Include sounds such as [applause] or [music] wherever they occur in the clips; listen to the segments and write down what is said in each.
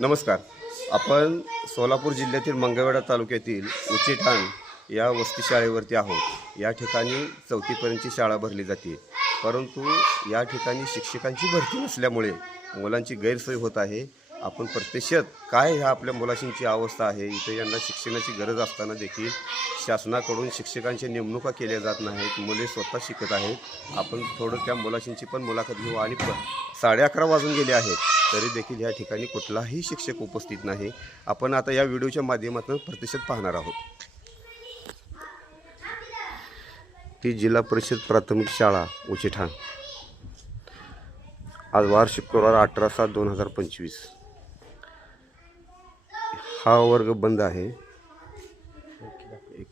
नमस्कार. आपण सोलापूर जिल्ह्यातील मंगळवेढा तालुक्यातील उचिठाण या वस्तीशाळेवरती आहोत. या ठिकाणी चौथीपर्यंतची शाळा भरली जाते. परंतु या ठिकाणी शिक्षकांची भरती नसल्यामुळे मुलांची गैरसोय होत आहे. आपण प्रत्यक्षात काय ह्या आपल्या मुलाशींची अवस्था आहे? इथं यांना शिक्षणाची गरज असताना देखील शासनाकडून शिक्षकांच्या नेमणुका केल्या जात नाहीत. मुले स्वतः शिकत आहेत. आपण थोडं त्या मुलाशींची पण मुलाखत घेऊ आणि साडे अकरा वाजून गेले आहेत तरी देखील या ठिकाणी कुठलाही शिक्षक उपस्थित नाही. आपण आता या व्हिडिओच्या माध्यमातून प्रत्यक्षात पाहणार आहोत. ती जिल्हा परिषद प्राथमिक शाळा उचिठाण. आज वार शुक्रवार अठरा सात दोन हजार पंचवीस. हा वर्ग बंद आहे.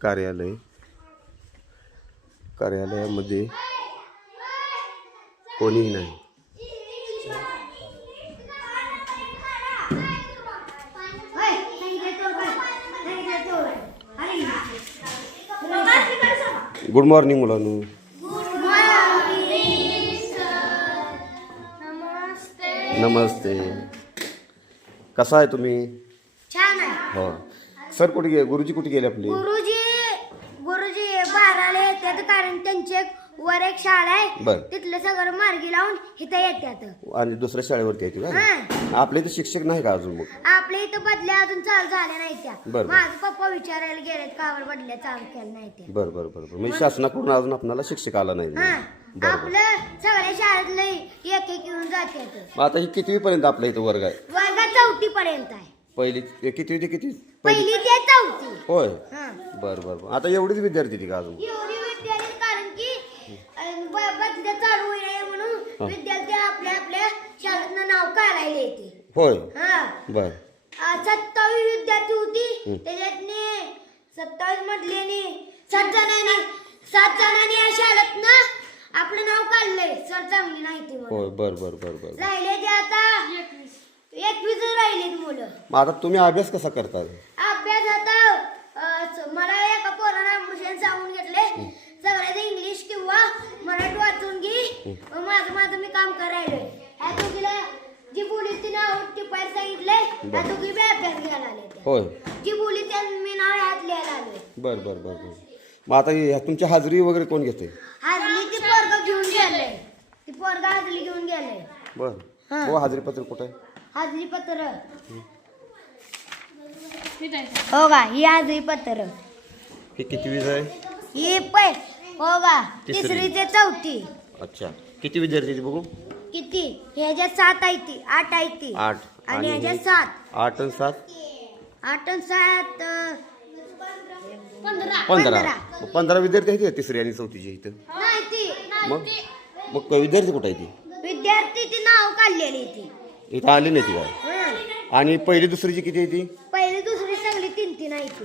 कार्यालय. कार्यालयामध्ये कोणीही नाही. गुड मॉर्निंग मुलांनो. नमस्ते. कसा आहे तुम्ही? हो. सर कुठे गे गुरुजी कुठे गेले आपले? गुरुजी गुरुजी बाराला येतात कारण त्यांची एक वर एक शाळा आहे. बर. तिथलं सगळं मार्गी लावून इथं येतात. आणि दुसऱ्या शाळेवरती आहे हा. आपल्या इथे शिक्षक नाही का अजून मग? आपल्या इथं बदल्या अजून चालू झाल्या नाही त्या. बर. माझं पप्पा विचारायला गेलेत कावर बदल्या चालू केल्या नाही त्या. बरं बरं बरं बरं. म्हणजे शासनाकडून अजून आपल्याला शिक्षक आला नाही हा. बरं बरं. आपलं सगळ्या शाळेतलं एक एक येऊन मग आता ही कितवी पर्यंत आपल्या इथं वर्ग आहे? वर्ग चौथी पर्यंत आहे. पहिली ते कितवी ते किती? पहिली ते चौथी. होय. हा. बरं बरं बरं. आता एवढीच विद्यार्थी ती का अजून? एवढी विद्यार्थी कारण की अं, ब- बदल्या चालू होईल आहे म्हणून विद्यार्थी आपल्या आपल्या शाळेतनं नाव काढायला येते. होय. हा. बरं. सत्तावीस विद्यार्थी होती. त्याच्यातने सत्तावीस मधल्याने सात जणांनी सात जणांनी या शाळेतनं आपलं नाव काढलंय. सर चांगली नाही ती म्हणून. होय बरं बरं बरं बरं राहिले एकवीस राहिलेत मुलं. मग आता तुम्ही अभ्यास कसा करता अभ्यास आता अं, मला एका पोरानं अमृषाने सांगून घेतले. सगळ्याचं इंग्लिश किंवा मराठी वाचून घे. मग माझं माझं मी काम करायलोय. ह्या दोघीला जी बोली ती नाव टिपायला सांगितलंय ह्या दोघी बी अभ्यास घ्यायला आले. होय. जी बोली त्या मी नाव ह्यात लिहायला आलोय. बरं बरं बरं बरं. मग आता हे- तुमची हाजरी वगैरे कोण घेते हाजली ती पोरग घेऊन गेलंय. ती पोरग हाजली घेऊन गेलंय. बरं. हा. हो हाजरी पत्र कुठं आहे? हाजरी पत्र. हो का? ही हाजरी पत्र. हे कितवीच आहे? ही पै हो का? तिसरी. तिसरी ते चौथी. अच्छा. किती विद्यार्थी आहेत बघू? किती? ह्याच्यात सात आहे ती. आठ आहे ती. आठ. आणि हे- ह्याच्यात सात. आठ आणि सात? आठ आणि सात अं, पंधरा. पंधरा. पंधरा. मग पंधरा विद्यार्थी आहेत का तिसरी आणि चौथीची इथं? नाही ती. मग? मग विद्यार्थी कुठं आहे ती? विद्यार्थी ती नाव काढलेली ती. इथं आली नाही ती काय? हं. आणि पहिली दुसरीची किती आहे ती? पहिली दुसरी सगळी तीन तीन आहे ती.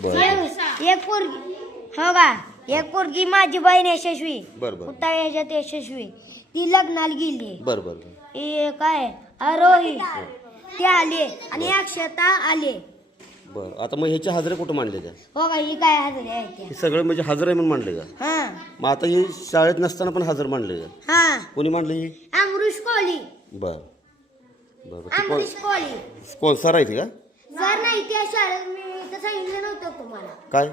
बरं. एक- एक पोरगी हो का? एक पोरगी माझी बहीण यशस्वी. बरं बरं. कुठं ह्याच्यात यशस्वी. ती लग्नाला गेली. बरं बरं बरं. हे काय? आरोही ते आले. आणि अक्षता आले. बरं. आता मग ह्याचे हजरे कुठं मांडले त्या? हो का? ही काय हजरी आहे त्या? हे सगळं म्हणजे हजर आहे म्हणून मांडले का? हा. मग आता हे शाळेत नसताना पण हजर मांडले का? हा. कोणी मांडले ही? अमरुष कोहली. बरं. बरं बरं ते अमरीश कोहली कोण कोण सर आहे ती का? सर नाही त्या शाळेत मी सांगितलं नव्हतं तुम्हाला. काय?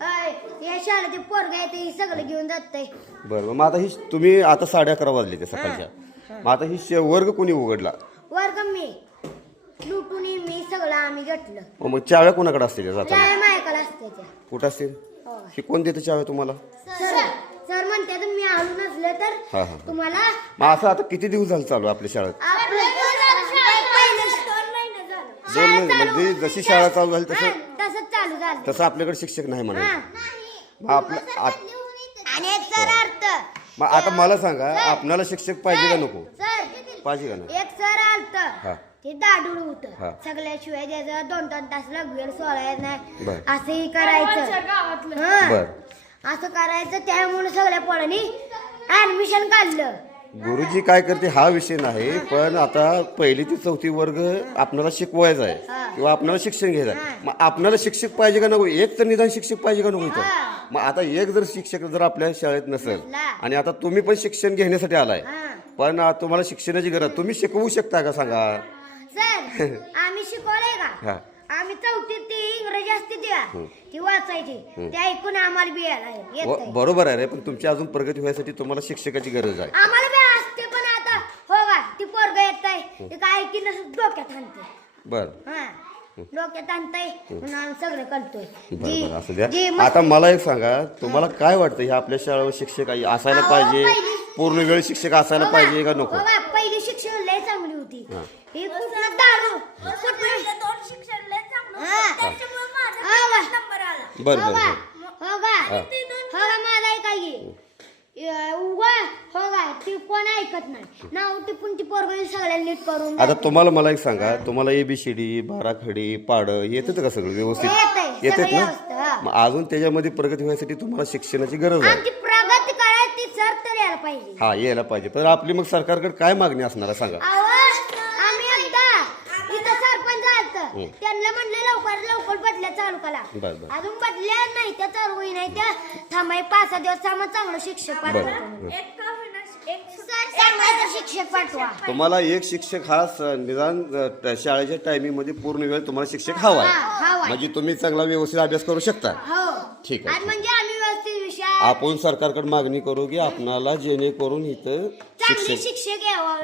अय, या शाळेत ते पोरग आहे ते सगळं घेऊन जातंय. बरं बरं. मग आता ही तुम्ही आता साडे अकरा वाजले ते सकाळच्या. मग आता ही शे- वर्ग कोणी उघडला? वर्ग मी. लुटून मी सगळं आम्ही घेतलं. मग मग चाव्या कोणाकडे असतील त्या जाताना? त्या मायकाला असते त्या. कुठं असतील? हो. हे कोण देतं चाव्या तुम्हाला? सर सर म्हणतात मी आलो नसलं तर हा तुम्हाला मग असं आता किती दिवस झालं चालू आहे आपल्या शाळेत? म्हणजे जशी शाळा चालू झाली तसं तसंच चालू झालं. तसं आपल्याकडे शिक्षक नाही हा. मग आपलं आत- आणि एक सर अर्थ मग आता मला सांगा आपणाला शिक्षक पाहिजे का नको? सर. पाहिजे का नाही? एक सर आलत. हा. ते दाडूळ हा. होत सगळ्याशिवाय त्याचं दोन दोन तास लागवेल सोडायला नाही. बर. असंही करायचं. हा. बर. असं करायचं त्यामुळे सगळ्या पोरांनी ऍडमिशन काढलं. गुरुजी काय करते हा विषय नाही पण आता पहिली ते चौथी वर्ग आपल्याला शिकवायचा आहे. किंवा आपल्याला शिक्षण घ्यायचं आहे. मग आपल्याला शिक्षक पाहिजे का नको? एक तर निदान शिक्षक पाहिजे का नको इथं? मग आता एक जर शिक्षक जर आपल्या शाळेत नसेल आणि आता तुम्ही पण शिक्षण घेण्यासाठी आलाय पण तुम्हाला शिक्षणाची गरज तुम्ही शिकवू शकता का सांगा? सर [laughs] आम्ही शिकवलंय हा. का आम्ही ती इंग्रजी असते ती वाचायची. ते ऐकून आम्हाला बरोबर आहे रे पण तुमची अजून प्रगती व्हायसाठी तुम्हाला शिक्षकाची गरज आहे आम्हाला बी असते पण आता हो का ती पोरग येत आहे ते काय डोक्यात आणते बरं. हा. डोक्यात आणताय म्हणून आम्ही सगळं बरं बरं असू जी द्या आता मला एक सांगा तुम्हाला काय वाटतं ह्या आपल्या शाळेवर शिक्षक आई असायला अहो, पाहिजे? पहिली- पूर्ण वेळ शिक्षक असायला हो पाहिजे का का? नको? हो का? पहिली शिक्षण लय चांगली होती. हा. ही कुठलं दारू? कुठलं दोन शिक्षण लय चांगलं हा. होतं. त्याच्यामुळे माझा हा बा. पहिलाच नंबर आला. बरं हो बरं का? बरं. हो का हा. हो का मला ऐका की उगा हो ती कोण ऐकत नाही. नाव टिपून ती पोरगळी सगळ्यांना नीट करून आता तुम्हाला मला एक सांगा तुम्हाला एबीसीडी बाराखडी पाड येतं का सगळं व्यवस्थित? येतात. ना? मग अजून त्याच्यामध्ये प्रगती व्हायसाठी तुम्हाला शिक्षणाची गरज आहे. आमची प्रगती करायला ती सर तर यायला पाहिजे. हा यायला पाहिजे. पण आपली मग सरकारकडे काय मागणी असणार आहे सांगा. अहो, आम्ही एकदा इथं सरपंच आलत त्यांना म्हणलं लवकर लवकर बदल्या चालू करा. बरं, बरं. अजून बदल्या नाही त्या चालू होई नाही त्या थांबाय पाच सहा दिवस थांबा चांगलं शिक्षक बरं एक होईना, एक चांगला शिक्षक पाठवा. तुम्हाला एक शिक्षक हा स- निदान शाळेच्या टायमिंगमध्ये पूर्ण वेळ तुम्हाला शिक्षक हवा हा, आहे. म्हणजे तुम्ही चांगला व्यवस्थित अभ्यास करू शकता. हो. ठीक आहे, म्हणजे आम्ही व्यवस्थित विषय आपण सरकारकडे मागणी करू की आपणाला जेणेकरून इथं शिक्षक शिक्षक यावा.